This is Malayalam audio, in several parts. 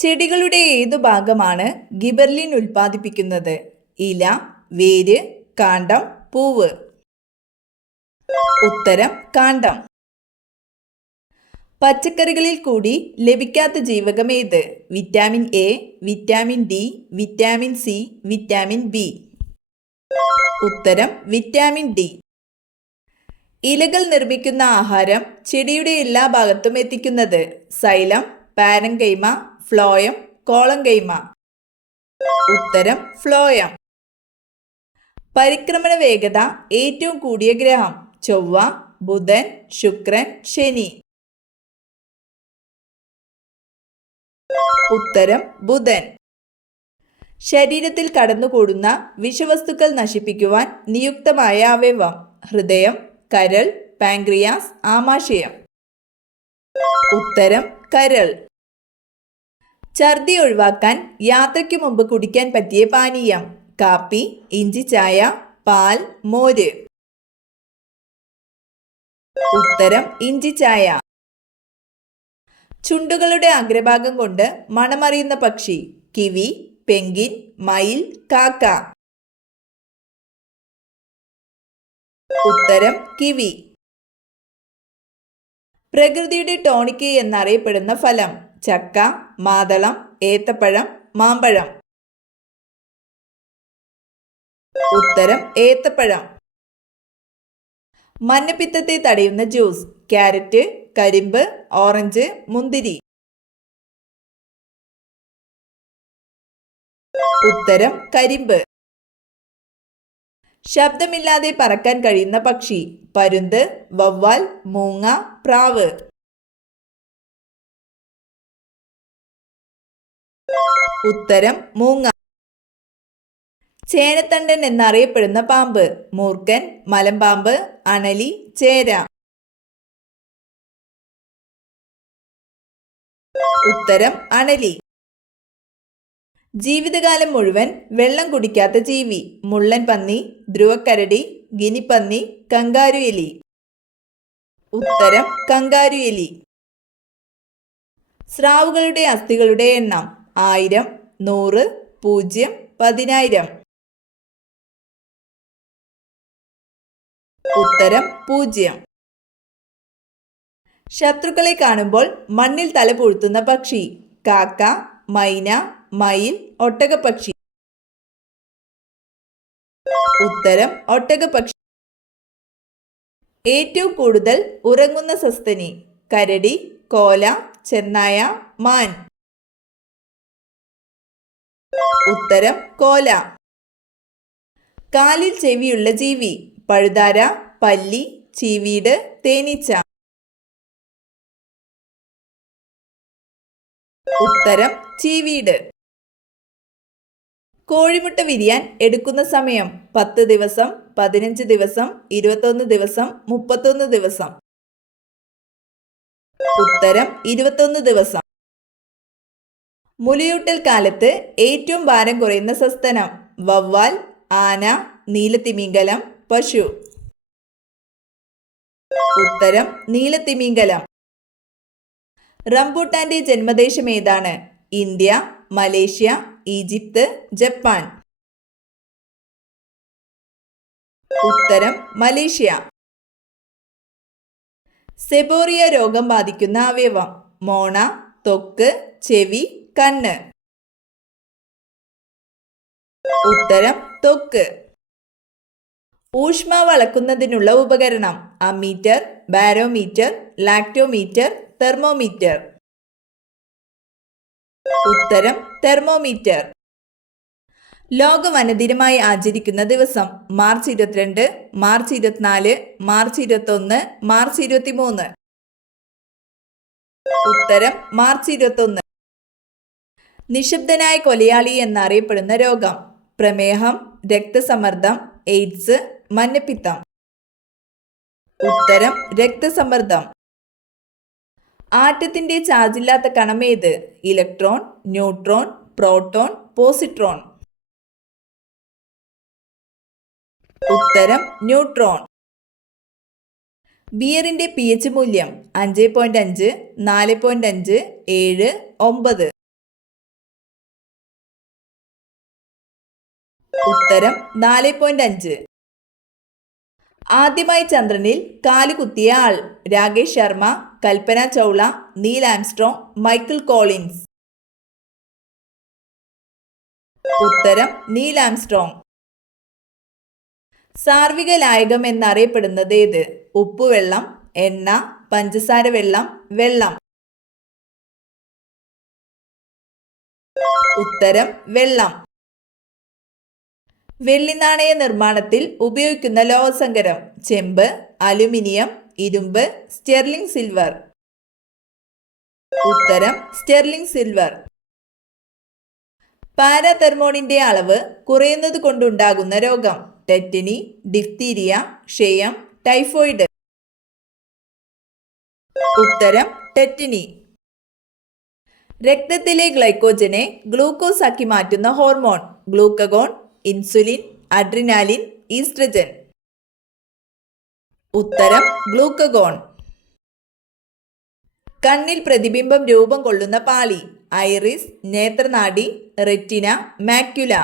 ചെടികളുടെ ഏതു ഭാഗമാണ് ഗിബെർലിൻ ഉൽപ്പാദിപ്പിക്കുന്നത്? ഇല, വേര്, കാണ്ഡം, പൂവ്? ഉത്തരം കാണ്ഡം. പച്ചക്കറികളിൽ കൂടി ലഭിക്കാത്ത ജീവകം ഏത്? Vitamin A, vitamin D, vitamin C, vitamin B? ഉത്തരം വിറ്റാമിൻ ഡി. ഇലകൾ നിർമ്മിക്കുന്ന ആഹാരം ചെടിയുടെ എല്ലാ ഭാഗത്തും എത്തിക്കുന്നത്? Xylem, parenchyma, phloem, collenchyma? ഉത്തരം ഫ്ലോയം. പരിക്രമണ വേഗത ഏറ്റവും കൂടിയ ഗ്രഹം? ചൊവ്വ, ബുധൻ, ശുക്രൻ, ശനി? ഉത്തരം ബുധൻ. ശരീരത്തിൽ കടന്നുകൂടുന്ന വിഷവസ്തുക്കൾ നശിപ്പിക്കുവാൻ നിയുക്തമായ അവയവം? ഹൃദയം, കരൾ, പാൻക്രിയാസ്, ആമാശയം? ഉത്തരം കരൾ. ഛർദി ഒഴിവാക്കാൻ യാത്രയ്ക്ക് മുമ്പ് കുടിക്കാൻ പറ്റിയ പാനീയം? കാപ്പി, ഇഞ്ചിച്ചായ, പാൽ, മോര്? ഉത്തരം ഇഞ്ചിച്ചായ. ചുണ്ടുകളുടെ അഗ്രഭാഗം കൊണ്ട് മണമറിയുന്ന പക്ഷി? കിവി, പെൻഗ്വിൻ, മയിൽ, കാക്ക? ഉത്തരം കിവി. പ്രകൃതിയുടെ ടോണിക് എന്നറിയപ്പെടുന്ന ഫലം? ചക്ക, മാതളം, ഏത്തപ്പഴം, മാമ്പഴം? ഉത്തരം ഏത്തപ്പഴം. മഞ്ഞപ്പിത്തത്തെ തടയുന്ന ജ്യൂസ്? ക്യാരറ്റ്, കരിമ്പ്, ഓറഞ്ച്, മുന്തിരി? ഉത്തരം കരിമ്പ്. ശബ്ദമില്ലാതെ പറക്കാൻ കഴിയുന്ന പക്ഷി? പരുന്ത്, വവ്വാൽ, മൂങ്ങ, പ്രാവ്? ഉത്തരം മൂങ്ങ. ചേനത്തണ്ടൻ എന്നറിയപ്പെടുന്ന പാമ്പ്? മൂർഖൻ, മലമ്പാമ്പ്, അണലി, ചേര? ഉത്തരം അണലി. ജീവിതകാലം മുഴുവൻ വെള്ളം കുടിക്കാത്ത ജീവി? മുള്ളൻ പന്നി, ധ്രുവക്കരടി, ഗിനിപ്പന്നി, കങ്കാരു എലി? ഉത്തരം കങ്കാരു എലി. സ്രാവുകളുടെ അസ്ഥികളുടെ എണ്ണം? 1000, 100, 0, 10,000? ഉത്തരം 0. ശത്രുക്കളെ കാണുമ്പോൾ മണ്ണിൽ തല പൂഴ്ത്തുന്ന പക്ഷി? കാക്ക, മൈന, മയിൽ, ഒട്ടകപ്പക്ഷി? ഉത്തരം ഒട്ടകപ്പക്ഷി. ഏറ്റവും കൂടുതൽ ഉറങ്ങുന്ന സസ്തനി? കരടി, കോല, ചെന്നായ, മാൻ? ഉത്തരം കോല. കാലിൽ ചെവിയുള്ള ജീവി? പഴുതാര, പല്ലി, ചീവീട്, തേനീച്ച? ഉത്തരം ചീവീട്. കോഴിമുട്ട വിരിയാൻ എടുക്കുന്ന സമയം? 10 ദിവസം, 15 ദിവസം, 21 ദിവസം, 31 ദിവസം? ഉത്തരം 21 ദിവസം. മുലയൂട്ടൽ കാലത്ത് ഏറ്റവും ഭാരം കുറയുന്ന സസ്തനം? വവ്വാൽ, ആന, നീലത്തിമിംഗലം, പശു? ഉത്തരം നീലത്തിമിംഗലം. റംബൂട്ടാന്റെ ജന്മദേശം ഏതാണ്? India, Malaysia, Egypt, Japan? ഉത്തരം മലേഷ്യ. സെബോറിയ രോഗം ബാധിക്കുന്ന അവയവം? മോണ, ത്വക്ക്, ചെവി, കണ്ണ്? ഉത്തരം ത്വക്ക്. ഊഷ്മാവ് അളക്കുന്നതിനുള്ള ഉപകരണം? Ammeter, barometer, lactometer, thermometer? ഉത്തരം തെർമോമീറ്റർ. ലോക വനദിനമായി ആചരിക്കുന്ന ദിവസം? March 22, March 24, March 21, March 23? ഉത്തരം മാർച്ച് 21. നിശബ്ദനായ കൊലയാളി എന്നറിയപ്പെടുന്ന രോഗം? പ്രമേഹം, രക്തസമ്മർദ്ദം, എയ്ഡ്സ്, മഞ്ഞപ്പിത്തം? ഉത്തരം രക്തസമ്മർദ്ദം. ആറ്റത്തിന്റെ ചാർജില്ലാത്ത കണം ഏത്? Electron, neutron, proton, positron? ഉത്തരം ന്യൂട്രോൺ. ബിയറിന്റെ pH മൂല്യം? 5.5, 4.5, 7, 9? ഉത്തരം 4.5. ആദ്യമായി ചന്ദ്രനിൽ കാലുകുത്തിയ ആൾ? Rakesh Sharma, Kalpana Chawla, Neil Armstrong, Michael Collins. ഉത്തരം നീൽ ആംസ്ട്രോങ്. സാർവിക ലായകം എന്നറിയപ്പെടുന്നത് ഏത്? ഉപ്പുവെള്ളം, എണ്ണ, പഞ്ചസാര വെള്ളം, വെള്ളം. ഉത്തരം വെള്ളം. വെള്ളിനാണയ നിർമ്മാണത്തിൽ ഉപയോഗിക്കുന്ന ലോഹസങ്കരം? ചെമ്പ്, അലുമിനിയം, ഇരുമ്പ്, സ്റ്റെർലിംഗ് സിൽവർ. ഉത്തരം സ്റ്റെർലിംഗ് സിൽവർ. പാരാതെർമോണിന്റെ അളവ് കുറയുന്നത് കൊണ്ടുണ്ടാകുന്ന രോഗം? ടെറ്റനി, ഡിഫ്തീരിയ, ക്ഷയം, ടൈഫോയിഡ്. ഉത്തരം ടെറ്റനി. രക്തത്തിലെ ഗ്ലൈക്കോജനെ ഗ്ലൂക്കോസ് ആക്കി മാറ്റുന്ന hormone? Glucagon, insulin, adrenaline, oestrogen. ഉത്തരം ഗ്ലൂക്കഗോൺ. കണ്ണിൽ പ്രതിബിംബം രൂപം കൊള്ളുന്ന പാളി? ഐറിസ്, നേത്രനാഡി, റെറ്റിന, മാക്യുല.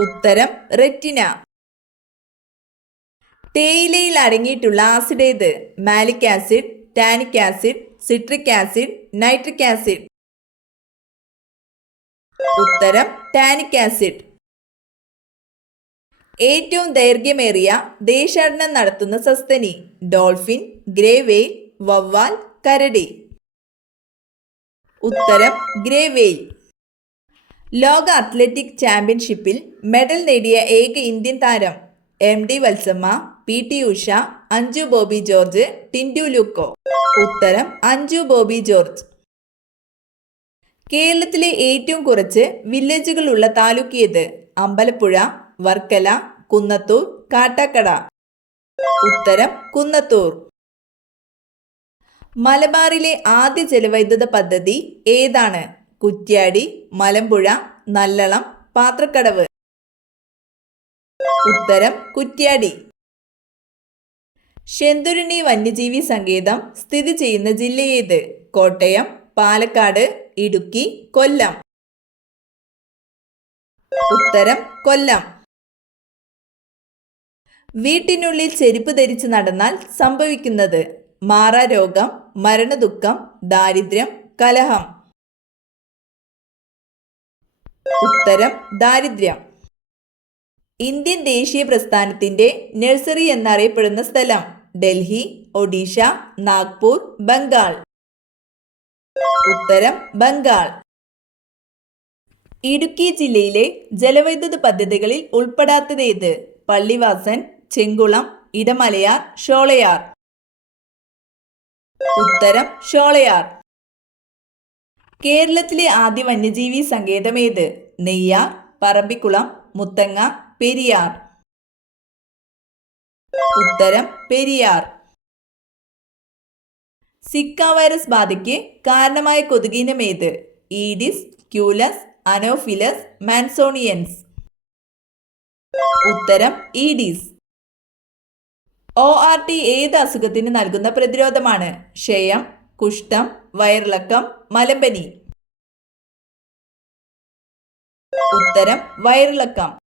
ഉത്തരം റെറ്റിന. തേയിലയിൽ അടങ്ങിയിട്ടുള്ള ആസിഡ് ഏത്? Malic acid, tannic acid, citric acid, nitric acid. ഉത്തരം ടാനിക് ആസിഡ്. ഏറ്റവും ദൈർഘ്യമേറിയ ദേശാടനം നടത്തുന്ന സസ്തനി? ഡോൾഫിൻ, ഗ്രേ വെയിൽ, വവ്വാൽ, കരടി. ഉത്തരം ഗ്രേ വെയിൽ. ലോക അത്ലറ്റിക് ചാമ്പ്യൻഷിപ്പിൽ മെഡൽ നേടിയ ഏക ഇന്ത്യൻ താരം? MD Valsamma, PT Usha, Anju Bobby George, Tintu Luka. ഉത്തരം അഞ്ജു ബോബി ജോർജ്. കേരളത്തിലെ ഏറ്റവും കുറച്ച് വില്ലേജുകളുള്ള താലൂക്ക് ഏത്? അമ്പലപ്പുഴ, വർക്കല, കുന്നത്തൂർ, കാട്ടാക്കട. ഉത്തരം കുന്നത്തൂർ. മലബാറിലെ ആദ്യ ജലവൈദ്യുത പദ്ധതി ഏതാണ്? കുറ്റ്യാടി, മലമ്പുഴ, നല്ലളം, പാത്രക്കടവ്. ഉത്തരം കുറ്റ്യാടി. ശെന്തുരുണി വന്യജീവി സങ്കേതം സ്ഥിതി ചെയ്യുന്ന ജില്ല ഏത്? കോട്ടയം, പാലക്കാട്, ഇടുക്കി, കൊല്ലം. ഉത്തരം കൊല്ലം. വീട്ടിനുള്ളിൽ ചെരുപ്പ് ധരിച്ച് നടന്നാൽ സംഭവിക്കുന്നത്? മാറാരോഗം, മരണദുഃഖം, ദാരിദ്ര്യം, കലഹം. ഉത്തരം ദാരിദ്ര്യം. ഇന്ത്യൻ ദേശീയ പ്രസ്ഥാനത്തിന്റെ നഴ്സറി എന്നറിയപ്പെടുന്ന സ്ഥലം? ഡൽഹി, ഒഡീഷ, നാഗ്പൂർ, ബംഗാൾ. ഉത്തരം ബംഗാൾ. ഇടുക്കി ജില്ലയിലെ ജലവൈദ്യുത പദ്ധതികളിൽ ഉൾപ്പെടാത്തത് ഏത്? പള്ളിവാസൻ, ചെങ്കുളം, ഇടമലയാർ, ഷോളയാർ. ഉത്തരം ഷോളയാർ. കേരളത്തിലെ ആദ്യ വന്യജീവി സങ്കേതം ഏത്? നെയ്യാർ, പറമ്പിക്കുളം, മുത്തങ്ങ, പെരിയാർ. ഉത്തരം പെരിയാർ. സിക്ക വൈറസ് ബാധയ്ക്ക് കാരണമായ കൊതുകിനം ഏത്? Aedes, Culex, Anopheles, Mansonia. ഉത്തരം ഈഡിസ്. ORT ഏത് അസുഖത്തിന് നൽകുന്ന പ്രതിരോധമാണ്? ക്ഷയം, കുഷ്ഠം, വയറിളക്കം, മലമ്പനി. ഉത്തരം വയറിളക്കം.